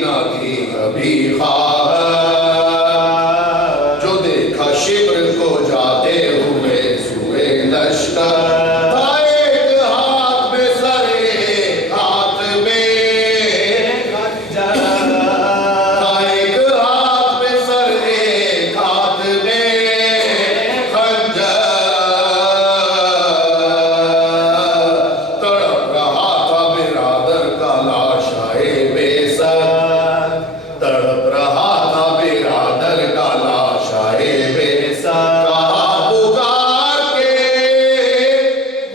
نہ تھی ابھی خواہد، جو دیکھا شبر کو جاتے ہوئے سوئے لشکر، تھا ایک ہاتھ میں سر ایک ہاتھ میں خنجر، تھا ایک ہاتھ میں سر ایک ہاتھ میں خنجر، تڑپ رہا تھا برادر کا لاشائے بے سر، تڑپ رہا تھا برادر کا لاشائے بے سر، کہا پکار کے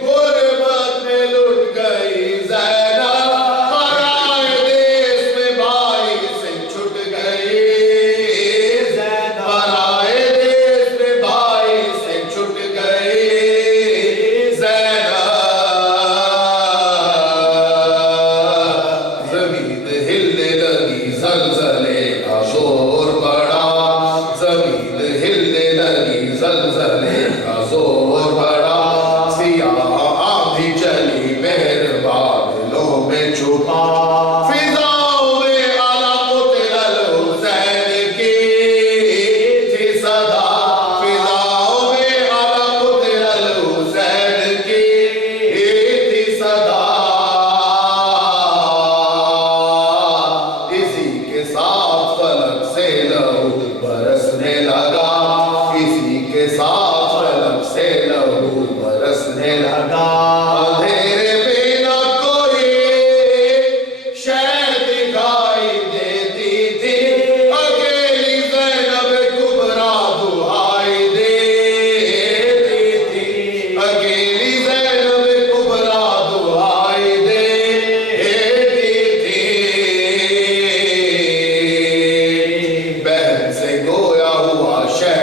غربت میں لٹ گئی زینب، پرائے دیس میں بھائی سے چھٹ گئی زینب، پرائے دیس میں بھائی سے چھٹ گئی زینب، زمین ہلنے لگی زلزلے کا زور بڑا، زمین ہلنے لگی زلزلے کا زور بڑا، سیاہ آندھی چلی مہر بادلوں میں چھپا، فضاؤں میں اعلیٰ قتل الحسین کی تھی صدا، فضاؤں میں اعلیٰ قتل الحسین کی تھی صدا، اسی کے ساتھ فلک سے لہو برسنے لگا، اسی کے ساتھ فلک سے لہو برسنے لگا، اندھیرے میں نہ کوئی شے دکھائی دیتی تھی، اکیلی زینب کبریٰ دہائی دیتی تھی، اکیلی زینب کبریٰ دہائی دیتی تھی، بہن سے گویا ہوا شہر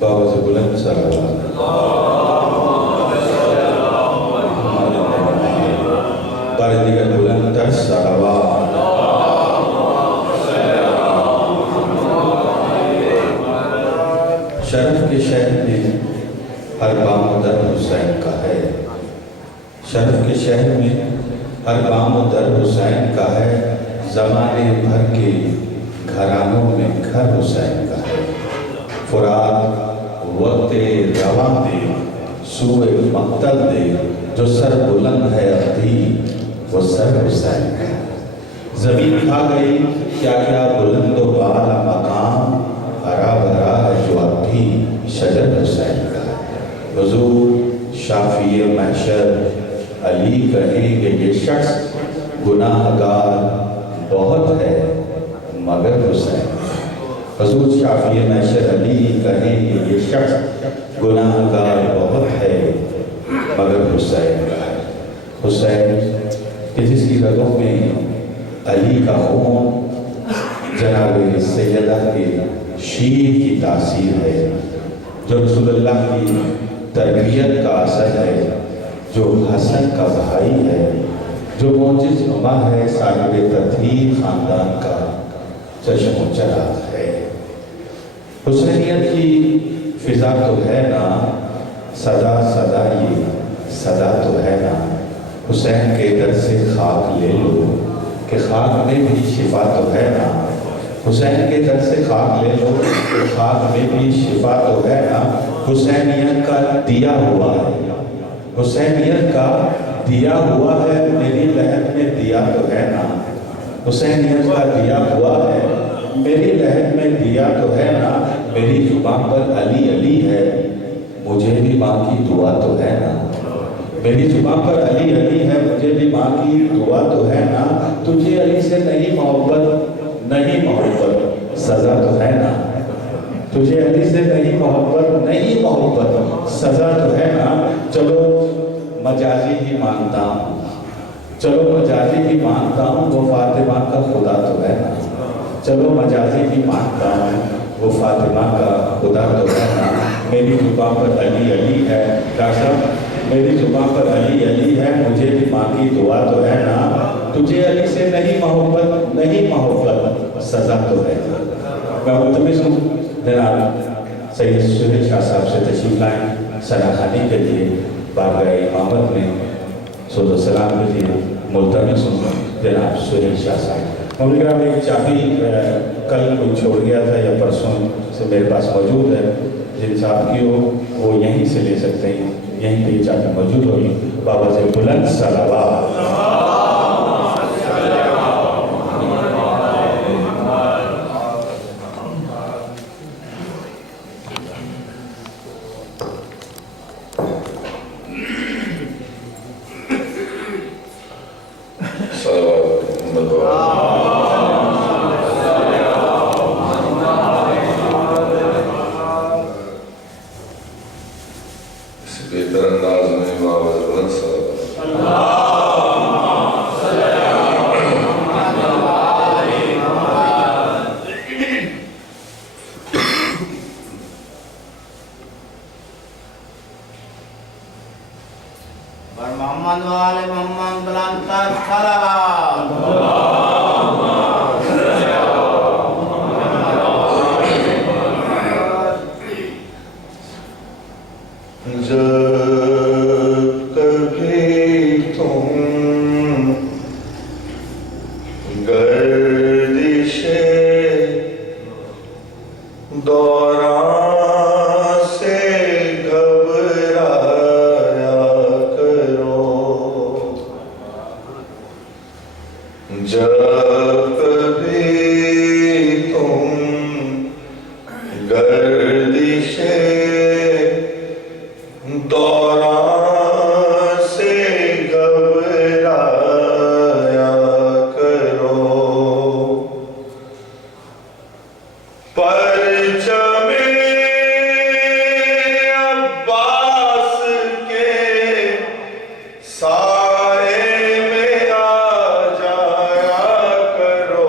بابا سے بلند صلوات بار دیگر بلند تر صلوات شرف کے شہر میں ہر بام در حسین کا ہے، شرف کے شہر میں ہر بام در حسین کا ہے، زمانے بھر کے گھرانوں میں گھر حسین کا ہے۔ فرات وقت رواں دے سوئے مقتل دے، جو سر بلند ہے ابھی وہ سر حسین کا ہے۔ زمین کھا گئی کیا کیا بلند و بالا مقام، ہرا بھرا ہے جو اب بھی شجر حسین کا ہے۔ حضور شافی محشر علی کہیں گے یہ شخص گناہ گار بہت ہے مگر حسین۔ حضور شافی محشر علی کہیں گے یہ شخص گناہ گار بہت ہے مگر حسین کا ہے۔ حسین کہ جس کی رگوں میں علی کا خون جناب سیدہ کے شیر کی تاثیر ہے، جو رسول اللہ کی تربیت کا اثر ہے، جو حسن کا بھائی ہے، جو معجز نما ہے، صاحب تطہیر خاندان کا چشم و چراغ ہے۔ حسینیت کی فضا تو ہے نا، صدا صدا یہ صدا تو ہے نا، حسین کے در سے خاک لے لو کہ خاک میں بھی شفا تو ہے نا، حسین کے در سے خاک لے لو کہ خاک میں بھی شفا تو ہے نا۔ حسینیت کا دیا ہوا ہے، حسینیت کا دیا ہوا ہے، میری لہر میں دیا تو ہے نا، حسینیت کا دیا ہوا ہے، میری لہر میں دیا تو ہے نا۔ میری زبان پر علی علی ہے، مجھے بھی ماں کی دعا تو ہے نا، میری زبان پر علی علی ہے، مجھے بھی ماں کی دعا تو ہے نا۔ تجھے علی سے نہیں محبت، نہیں محبت سزا تو ہے نا، تجھے علی سے نہیں محبت، نہیں محبت سزا تو ہے نا۔ چلو مجازی ہی مانتا ہوں، چلو مجازی ہی مانتا ہوں، وہ فاطمہ کا خدا تو ہے نا، چلو مجازی ہی مانتا ہوں، وہ فاطمہ کا خدا تو ہے نا۔ میری زبان پر علی علی ہے، ڈاکٹر صاحب میری زبان پر علی علی ہے، مجھے بھی ماں کی دعا تو ہے نا۔ تجھے علی سے نہیں محبت، نہیں محبت سزا تو ہے نا۔ میں ملتمس ہوں جناب سید سہیل شاہ صاحب سے تشریف لائیں سراخانی کے لیے بارگاہ امامت میں سود و سلام کے لیے ملتمس ہوں جناب سہیل شاہ صاحب۔ مولوی کرام ایک چابی کل کوئی چھوڑ گیا تھا یا پرسوں سے میرے پاس موجود ہے، جن صاحب کی ہو وہ یہیں سے لے سکتے ہیں، یہیں پہ یہ چابی موجود ہوگی۔ بابا سے بلند صلوات۔ محمد والے محمد بلند تر صلوات۔ جب کبھی تم گردش دوران سے گھبرایا کرو، جب کبھی تم گردش دوران سے گھبرایا کرو، پرچم عباس کے سائے میں آ جایا کرو،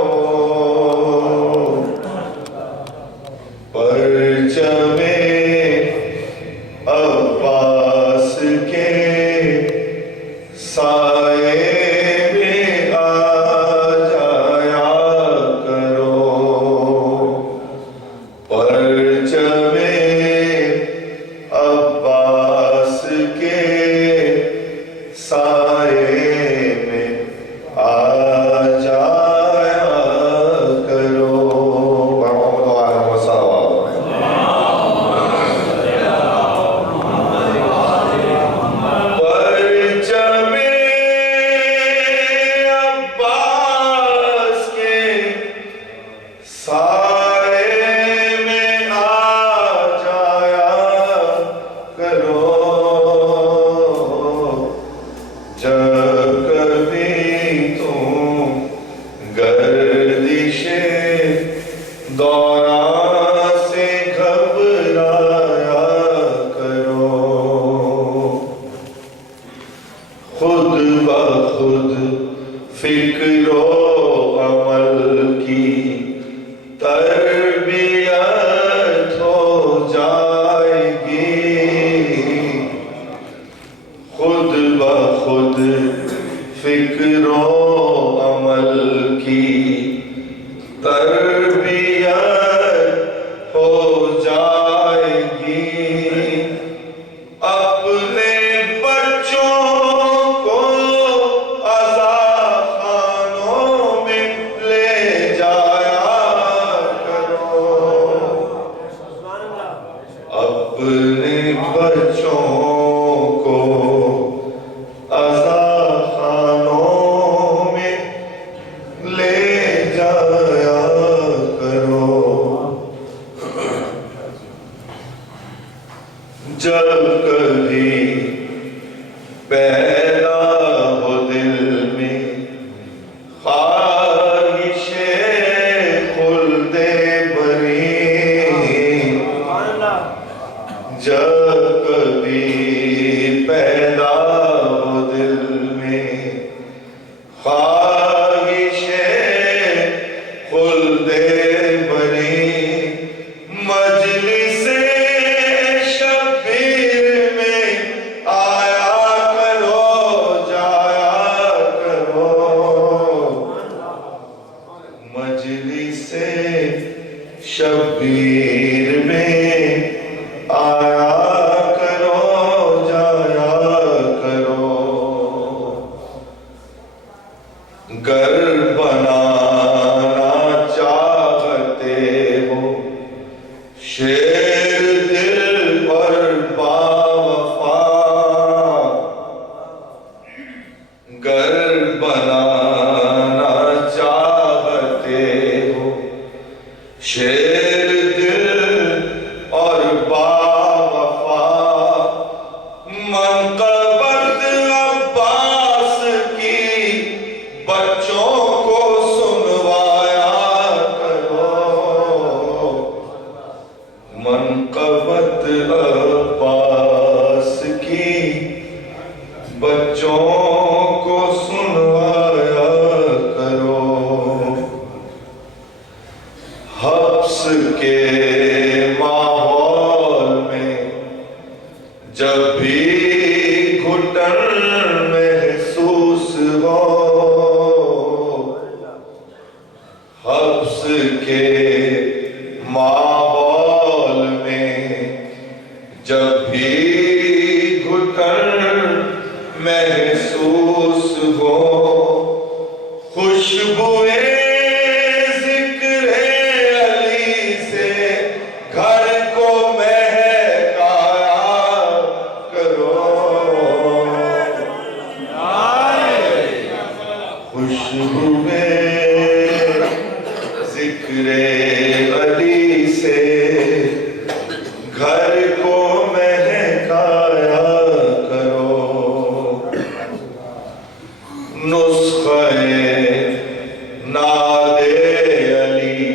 گردش دوران سے گھبرایا کرو، خود بخود فکر و عمل کی تربیت ہو جائے گی، خود بخود فکر و عمل کی تربیت ہو جائے گی، اپنے بچوں کو عزاخانوں میں لے جایا کرو، اپنے بچوں کو عزاخانوں میں لے جایا کرو، جب کبھی پیدا ہو دل میں خواہش خلد بری، جب کبھی پیدا ہو دل میں خواہش خلد بری، مجلس شبیر میں آیا کرو جایا کرو، مجلس شبیر میں آیا کرو جایا کرو، گر بنانا چاہتے ہو شیر دل پر باوفا، گر بنانا چاہتے ہو شیر دل اور باوفا، منقبت عباس کی بچوں کو سنوایا کرو، منقبت عباس کی بچوں کو سنوایا کرو، حبس کے ماحول میں جب بھی گھٹن محسوس ہو، حبس کے ماحول میں جب بھی گھٹن محسوس ہو، خوشبوئے ذکر علی سے گھر کو مہکایا کرو، خوشبوئے ذکر علی سے گھر کو مہکایا کرو، نسخہ ناد علی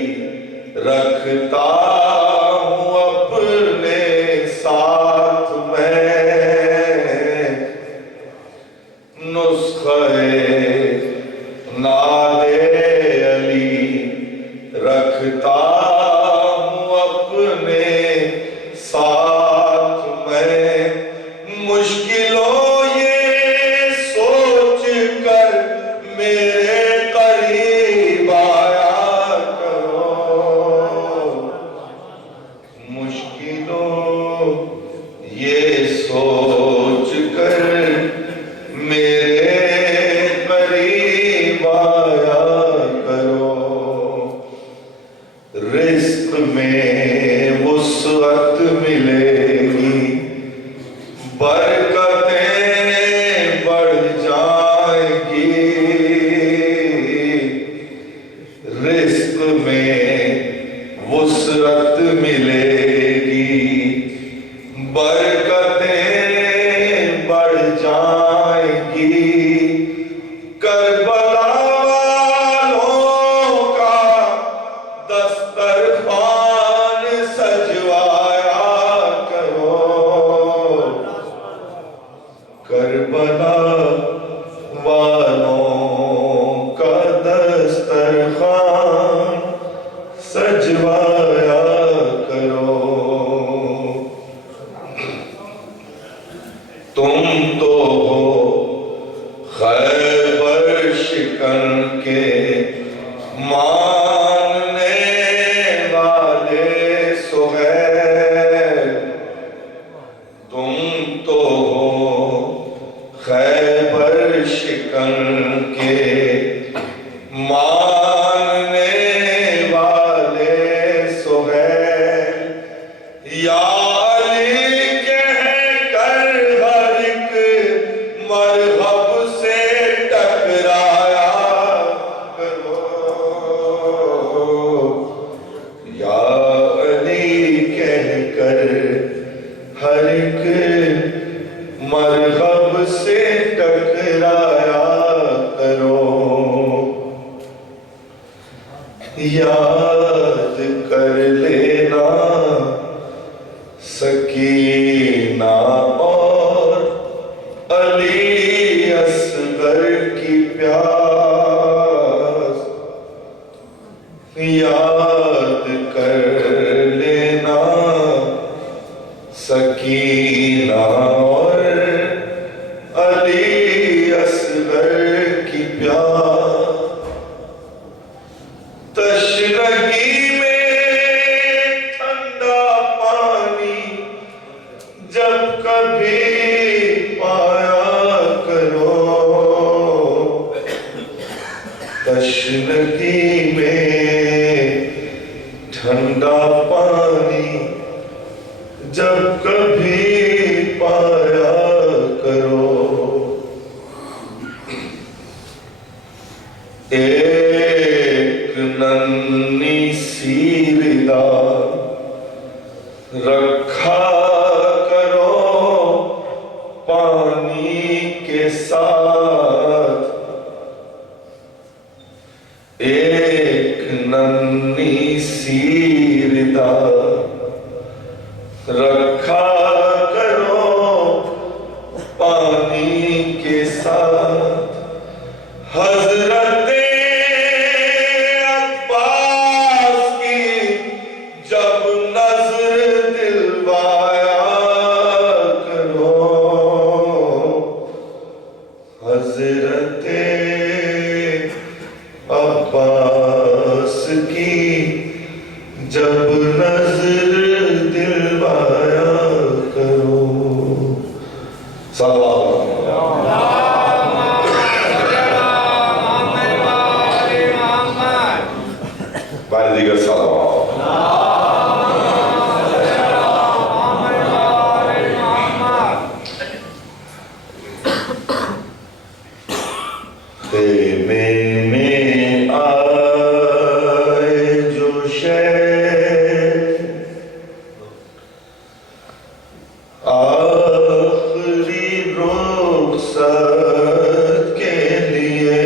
رکھتا ہوں اپنے ساتھ میں، نسخہ ناد علی رکھتا ہوں ماننے والے سہیل تم تو ہو خیبر شکن کے ماننے والے سہیل یا علی کہہ کر ہر ایک مرحب سے ٹکرایا کرو یا علی کہہ کر ہر ایک مرحب سے ٹکرایا کرو یاد کر لینا سکینہ اور علی اصغر کی پیاس یاد کر لینا سکینہ اور علی اصغر کی پیاس تشنگی میں ٹھنڈا پانی جب کبھی پایا کرو تشنگی میں ٹھنڈا پانی جب کبھی پایا کرو ایک ننھی سی ردا رکھا کرو پانی کے ساتھ ایک ننھی سی ردا رکھا کرو پانی کے ساتھ حضرت عباس کی جب نظر دلوایا کرو حضرت عباس کی جب نظر دلوایا کرو صلوات بعد دیگر صلوات خیمے میں آئے جو شہر آخری رخصت کے لیے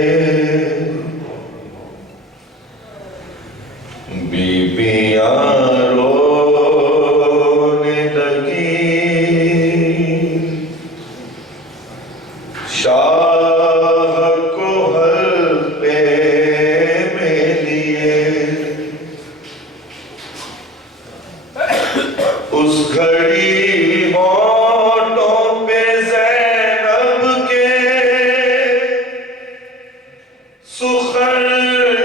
بیبیاں رونے لگی شاہ کو حلقے میں لیے اس گھڑی ہونٹوں پہ زینب کے سخن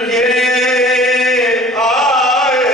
یہ آئے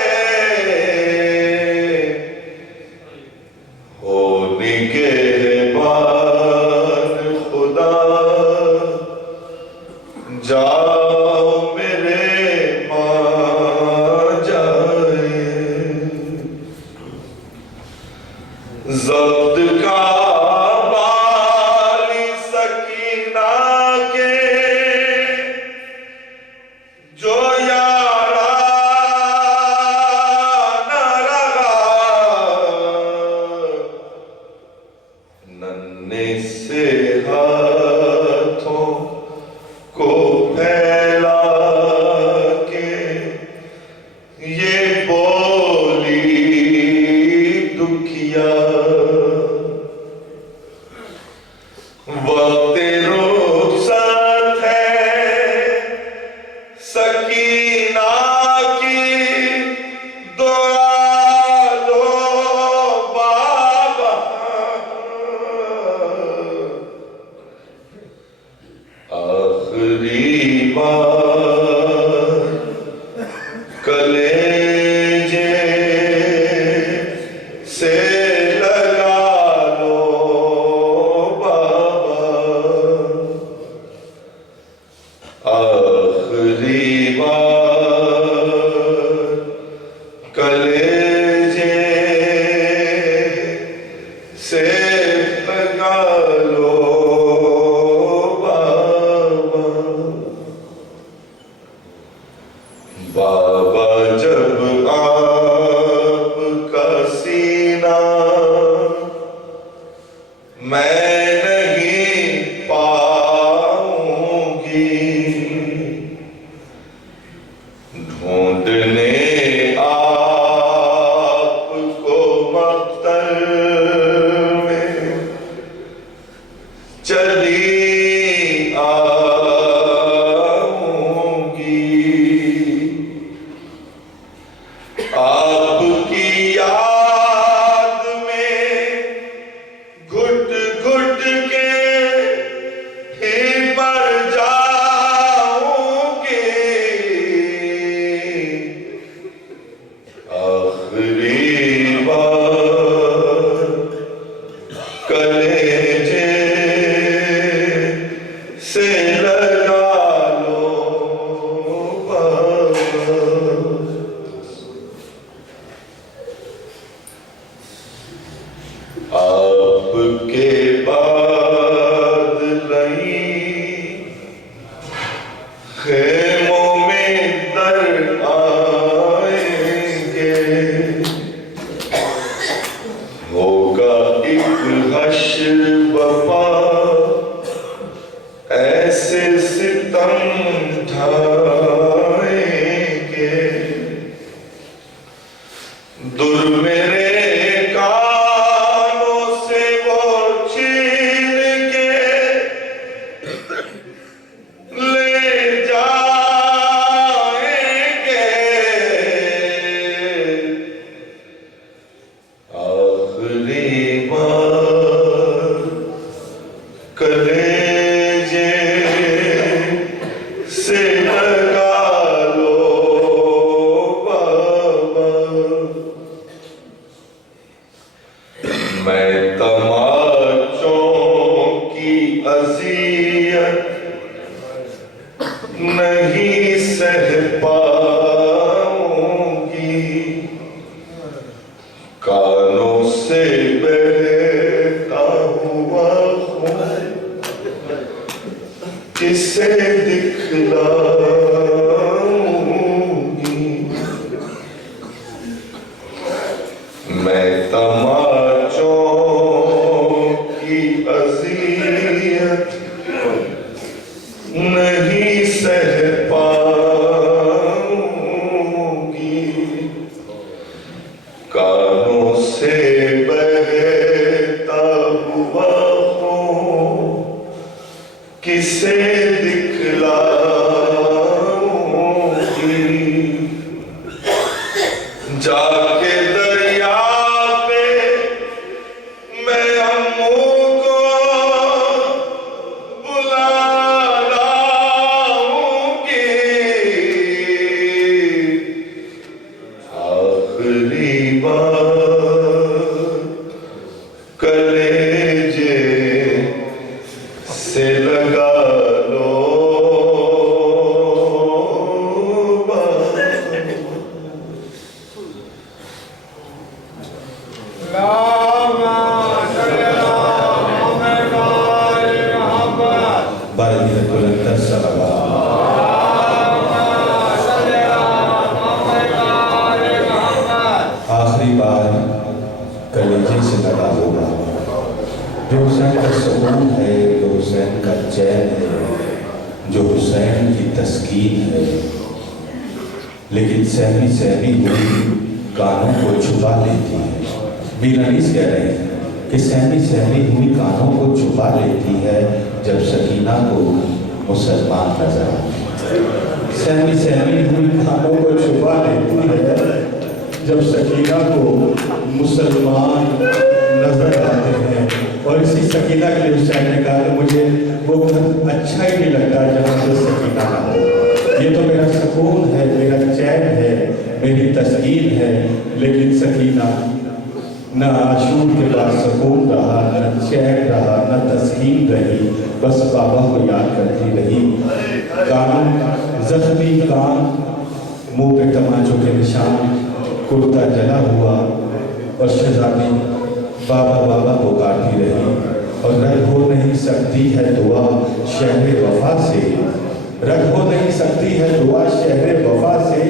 بابا جب آپ کا سینہ میں نہیں پاؤں گی، ڈھونڈنے آپ کو مقتل میں چلی آؤں گی، آپ کی یاد میں گھٹ گھٹ کے ہی مر جاؤں گی، آخری بار کلیجے سے لگا لو بابا، آپ کے بعد نہیں خیموں میں در آئیں گے، ہوگا ایک حشر بپا، ایسے ستم ڈھائیں گے، در میرے کانوں سے وہ چھین کے لے جائیں گے، آخری بار کلیجے سے لگا لو بابا، میں تماچوں کی اذیت نہیں سہ پاؤں گی، کانوں سے بہتا ہوا خون کسے دکھلاؤں گی، میں تماچوں کی اذیت نہیں سہ پاؤں گی، کانوں سے بہتا ہوا خون کسے دکھلاؤں گی، جا کے دریا پہ میں اموں کو بلا لاؤں گی، آخری بار کلیجے سے لگا لو بابا، بردیت الانتر آخری بار کلیجے سے لگا ہوگا، جو حسین کا سکون ہے، جو حسین کا چین ہے، جو حسین کی تسکین ہے، لیکن سہمی سہمی ہوئی کانوں کو چھپا لیتی ہے۔ بیلانیس کہہ رہے ہیں کہ سہمی سہمی ہوئی کانوں کو چھپا لیتی ہے جب سکینہ کو مسلمان نظر آتے ہیں، سہمی سہمی ہوئی کانوں کو چھپا لیتی ہے جب سکینہ کو مسلمان نظر آتے ہیں، اور اسی سکینہ کے لیے حسین نے کہا کہ مجھے وہ گھر اچھا ہی نہیں لگتا جہاں سے سکینہ نہ ہو، یہ تو میرا سکون ہے، میرا چین ہے، میری تسکین ہے، لیکن سکینہ نہ عاشور کے بعد سکون رہا، نہ چین رہا، نہ تسکین رہی، بس بابا کو یاد کرتی رہی، کان زخمی کان، منہ پہ تماچوں کے نشان، کرتا جلا ہوا، اور شہزادی بابا بابا پکارتی رہی، اور رد ہو نہیں سکتی ہے دعا شہر وفا سے، رد ہو نہیں سکتی ہے دعا شہر وفا سے،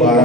12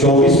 24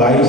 22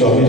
24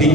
3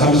5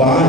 5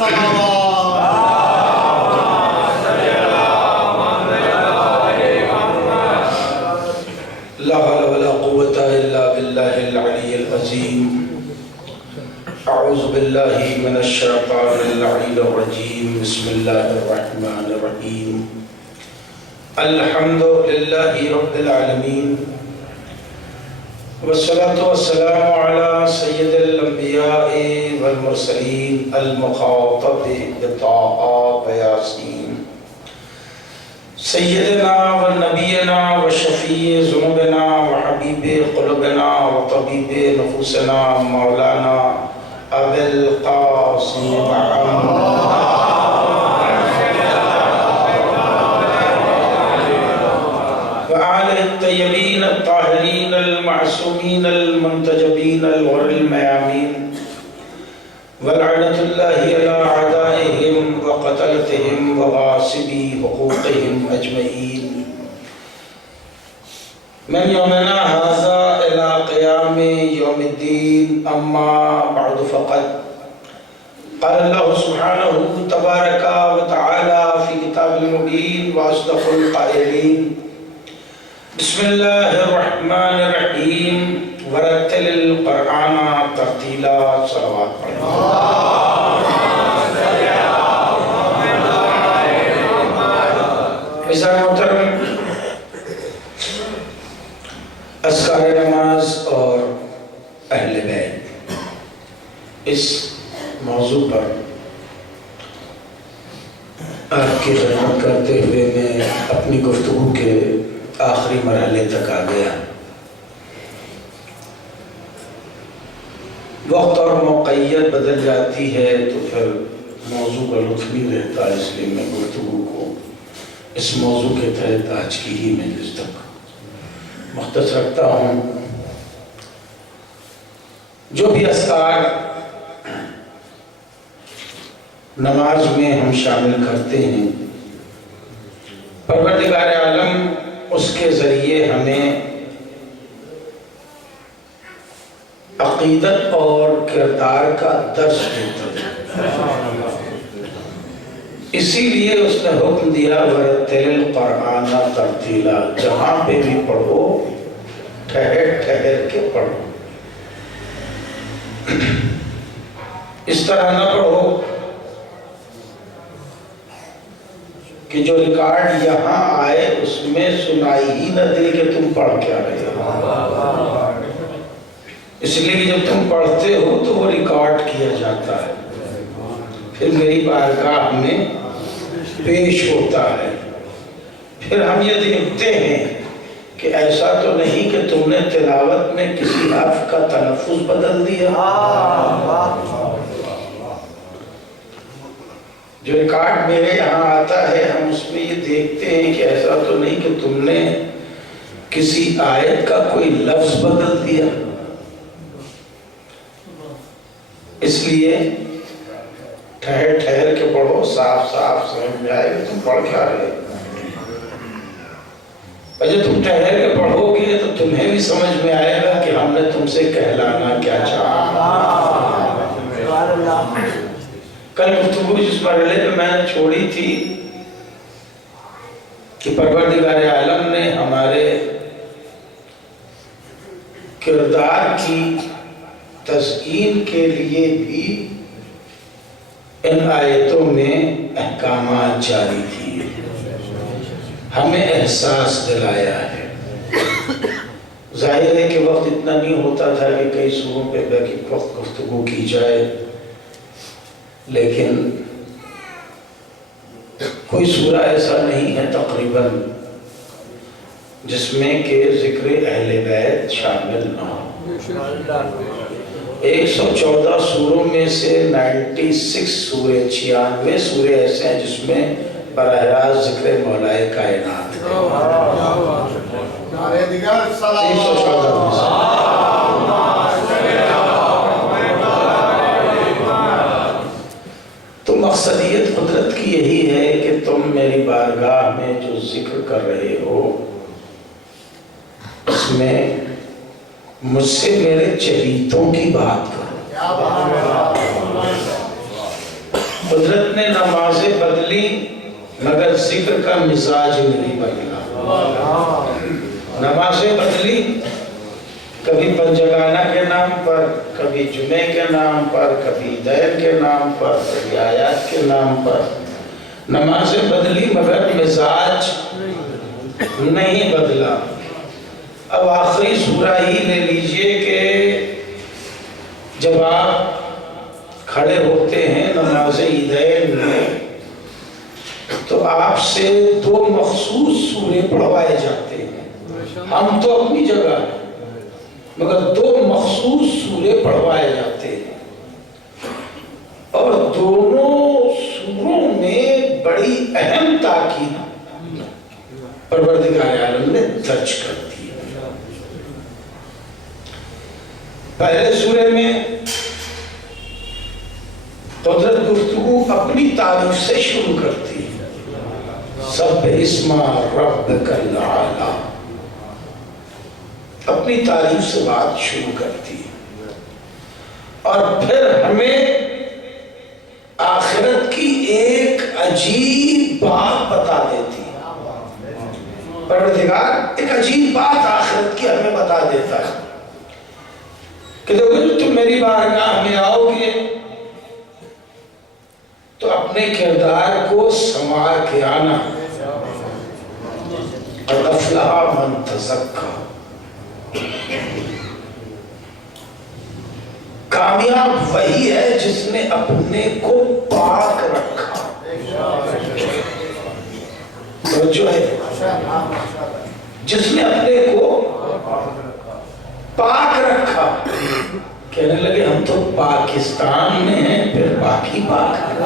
Salawat. بالله من الشيطان اللعين الرجيم بسم الله الرحمن الرحيم الحمد لله رب العالمين والصلاة والسلام على سيد الأنبياء والمرسلين المخاطب بطاعة وياسين سيدنا ونبينا وشفيع ذنوبنا وحبيب قلوبنا وطبيب نفوسنا مولانا أبي القاسم محمد وآله الطيبين الطاهرين المعصومين المنتجبين الغر الميامين ولعنة الله على أعدائهم وقتلتهم وغاصبي حقوقهم أجمعين من يومنا هذا إلى قيام يوم الدين أما بعد فقد قال الله سبحانه تبارك وتعالى في كتاب المبين وأصدق القائلين بسم الله الرحمن الرحيم ورتل القرآن ترتیلا صلوات عزیزان محترم اذکار نماز اور اہل بیت اس موضوع پر آپ کی خدمت کرتے ہوئے میں اپنی گفتگو کے آخری مرحلے تک آ گیا وقت اور موقعیت بدل جاتی ہے تو پھر موضوع کا لطف نہیں رہتا اس لیے میں گفتگو کو اس موضوع کے تحت آج کی ہی مجلس تک مختص رکھتا ہوں جو بھی اذکار نماز میں ہم شامل کرتے ہیں پروردگار عالم اس کے ذریعے ہمیں عقیدت اور کردار کا درس دیتا ہے اسی لیے اس نے حکم دیا وَرَتِّلِ الْقُرْآنَ تَرْتِيلًا جہاں پہ بھی پڑھو ٹھہر ٹھہر کے پڑھو اس طرح نہ پڑھو کہ جو ریکارڈ یہاں آئے اس میں سنائی ہی نہ دے کہ تم پڑھ کیا رہے ہو اس لیے کہ جب تم پڑھتے ہو تو وہ ریکارڈ کیا جاتا ہے پھر میری بارگاہ میں پیش ہوتا ہے پھر ہم یہ دیکھتے ہیں کہ ایسا تو نہیں کہ تم نے تلاوت میں کسی حرف کا تلفظ بدل دیا جو ریکارڈ میرے یہاں آتا ہے ہم اس میں یہ دیکھتے ہیں کہ ایسا تو نہیں کہ تم نے کسی آیت کا کوئی لفظ بدل دیا اس لیے ٹھہر ٹھہر کے پڑھو صاف صاف سمجھ میں آئے کہ تم پڑھ کیا رہے اور جب تم ٹھہر کے پڑھو گے تو تمہیں بھی سمجھ میں آئے گا کہ ہم نے تم سے کہلانا کیا چاہا کل گفتگو جس مرحلے پہ میں نے چھوڑی تھی کہ پروردگار عالم نے ہمارے کردار کی تزکین کے لیے بھی ان آیتوں میں احکامات جاری کیے ہمیں احساس دلایا ہے ظاہر ہے کہ وقت اتنا نہیں ہوتا تھا کہ کئی سوروں پہ بیک وقت گفتگو کی جائے لیکن کوئی سورہ ایسا نہیں ہے تقریباً جس میں کہ ذکر اہل بیت شامل نہ ہو 114 سوروں میں سے 96 سورے 96 سورے ایسے ہیں جس میں براہ راست ذکر مولائے کائنات ہے 114 میں سے تو مقصدیت قدرت کی یہی ہے کہ تم میری بارگاہ میں جو ذکر کر رہے ہو اس میں مجھ سے میرے چہیتوں کی بات کرو قدرت نے نمازیں بدلی مگر ذکر کا مزاج نہیں بدلا نمازیں بدلی کبھی پنجگانہ کے نام پر، کبھی جمعے کے نام پر، کبھی عیدین کے نام پر، کبھی آیات کے نام پر نمازیں بدلی مگر مزاج نہیں بدلا۔ اب آخری سورہ ہی لے لیجئے کہ جب آپ کھڑے ہوتے ہیں نماز عیدین میں تو آپ سے دو مخصوص سورے پڑھوائے جاتے ہیں۔ ہم تو اپنی جگہ ہیں مگر دو مخصوص سورے پڑھوائے جاتے ہیں، اور دونوں سوروں میں بڑی اہم تاکید پروردگار عالم نے درج کر دی۔ پہلے سورے میں قدرت گفتگو اپنی تعریف سے شروع کرتی ہے، سب اسم ربک الاعلی، اپنی تعریف سے بات شروع کرتی ہے، اور پھر ہمیں آخرت کی ایک عجیب بات بتا دیتی ہے۔ پروردگار ایک عجیب بات آخرت کی ہمیں بتا دیتا ہے کہ جب تم میری بارگاہ میں آؤ گے تو اپنے کردار کو سنوار کے آنا، قد افلح من تزکا، کامیاب وہی ہے جس نے اپنے کو پاک رکھا۔ جو ہے جس نے اپنے کو پاک رکھا، کہنے لگے ہم تو پاکستان میں ہیں، پھر باقی پاک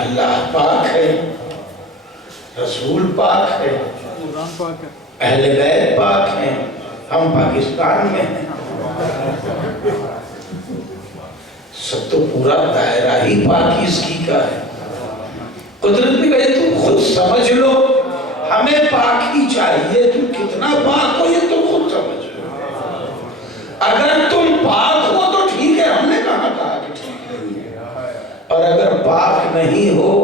اللہ پاک ہے، رسول پاک ہے، اہل بیت پاک ہیں، ہم پاکستان میں ہیں۔ سب تو پورا دائرہ ہی پاکیزگی کا ہے۔ قدرت نے کہا تم خود سمجھ لو، ہمیں پاک ہی چاہیے، تم کتنا پاک ہو یہ تم خود سمجھ لو۔ اگر تم پاک ہو تو ٹھیک ہے، ہم نے کہا کہ ٹھیک نہیں ہے، اور اگر پاک نہیں ہو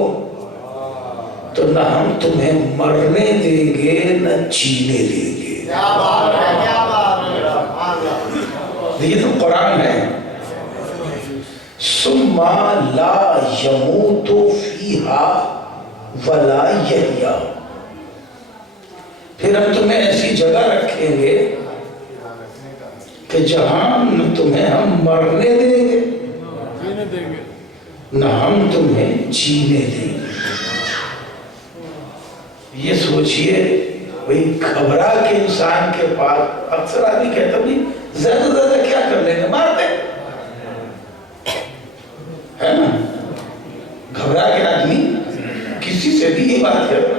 تو نہ ہم تمہیں مرنے دیں گے نہ جینے دیں گے۔ کیا بات ہے، کیا بات ہے۔ یہ تو قرآن ہے۔ ثم لا يموت فيها ولا يحيا، پھر ہم تمہیں ایسی جگہ رکھیں گے کہ جہاں نہ تمہیں ہم مرنے دیں گے نہ ہم تمہیں جینے دیں گے۔ یہ سوچئے وہی گھبرا کے انسان کے پاس اکثر آدمی کہتا بھی زیادہ زیادہ کیا کر لیں گے، مار دیں، ہے نا؟ گھبرا کے آدمی کسی سے بھی یہ بات کرتا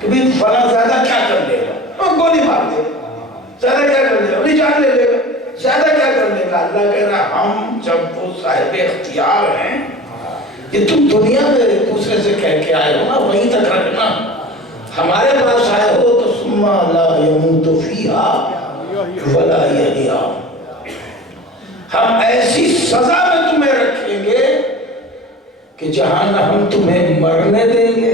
کہ بھی فلاں زیادہ کیا کر لے گا، گولی مار دے، زیادہ کیا کر لے گا، اپنی جان لے لے گا، زیادہ کیا کر لے گا۔ اللہ کہہ رہا ہم جب وہ صاحب اختیار ہیں، یہ تم دنیا میں ایک دوسرے سے کہہ کے آئے ہو نا، وہیں تک رکھنا، ہمارے پاس آئے ہو تو ثم لا يموت فيها ولا يحيا، ہم ایسی سزا میں تمہیں رکھیں گے کہ جہاں نہ ہم تمہیں مرنے دیں گے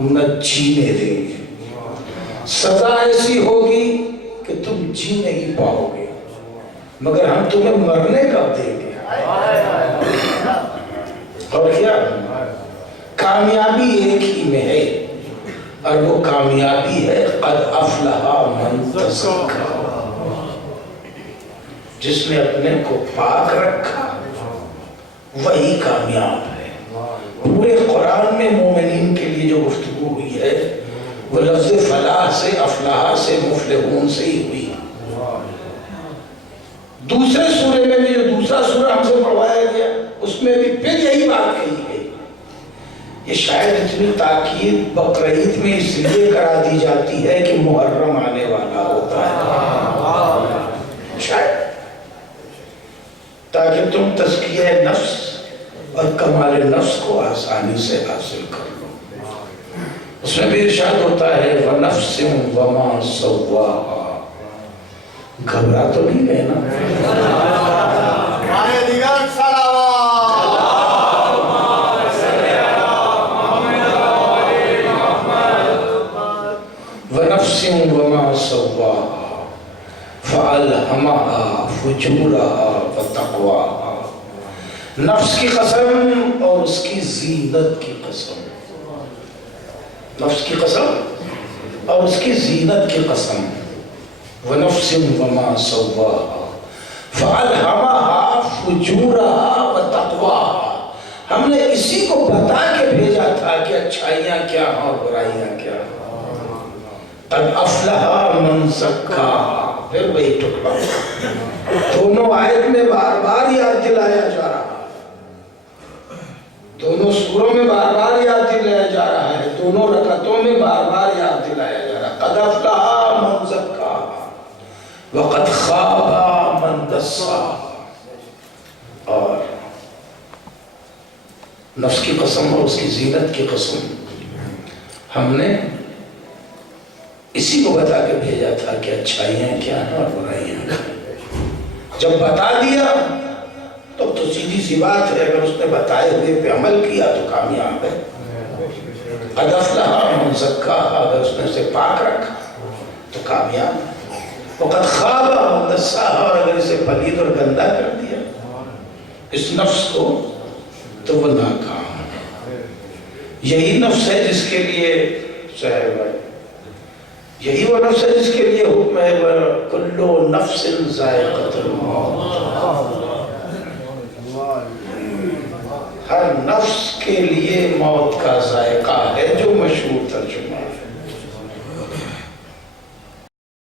نہ جینے دیں گے۔ سزا ایسی ہوگی کہ تم جی نہیں پاؤ گے، مگر ہم تمہیں مرنے کب دیں گے؟ اور کیا کامیابی ایک ہی میں ہے، اور وہ کامیابی ہے قد افلح من تزکا، جس نے اپنے کو پاک رکھا وہی کامیاب ہے۔ پورے قرآن میں مومنین کے لیے جو گفتگو ہوئی ہے وہ لفظ فلاح سے، افلاح سے، مفلحون سے ہی ہوئی۔ دوسرے سورے میں بھی جو دوسرا سورہ ہم سے پڑھوایا گیا اس میں بھی پھر یہی بات کہی گئی۔ یہ شاید اتنی تاکید بقرعید میں اس لیے کرا دی جاتی ہے کہ محرم آنے والا ہوتا ہے، شاید تاکہ تم تزکیہ نفس اور کمال نفس کو آسانی سے حاصل کر لو۔ اس میں بھی ارشاد ہوتا ہے وَنَفْسٍ وَمَا سَوَّاهَا، گھبرا تو نہیں گئے نا؟ ہمارے دیگر صلوات فَأَلْهَمَهَا فُجُورَهَا وَتَقْوَاهَا، نفس کی قسم اور اس کی زینت کی قسم، نفس کی قسم اور اس کی زینت کی قسم، وَنَفْسٍ وَمَا سَوَّاهَا فَأَلْهَمَهَا فُجُورَهَا وَتَقْوَاهَا، ہم نے اسی کو بتا کے بھیجا تھا کہ اچھائیاں کیا ہیں اور برائیاں کیا ہیں۔ قد افلح من زکاہا، پھر وہی ٹکڑا، دونوں آیت میں بار بار یاد دلایا جا رہا ہے، دونوں سوروں میں بار بار یاد دلایا جا رہا ہے، دونوں رکعتوں میں بار بار یاد دلایا جا رہا ہے۔ قد افلح من زکاہا وقد خاب من دساہا، اور نفس کی قسم اور اس کی زینت کی قسم، ہم نے اسی کو بتا کے بھیجا تھا کہ اچھائیاں کیا ہیں اور برائیاں کیا ہیں۔ جب بتا دیا تو سیدھی سی بات ہے، اگر اس نے بتائے ہوئے پہ عمل کیا تو کامیاب ہے۔ قد افلح من زکاہا، اگر اس نے اسے پاک رکھا تو کامیاب ہے۔ وقد خاب من دساہا، اور اگر اسے پلید اور گندا کر دیا اس نفس کو تو وہ ناکام ہے۔ یہی نفس ہے جس کے لیے صاحب، یہی وہ نفس ہے جس کے لیے حکم ہے کلو نفس ذائقۃ الموت، ہر نفس کے لیے موت کا ذائقہ ہے، جو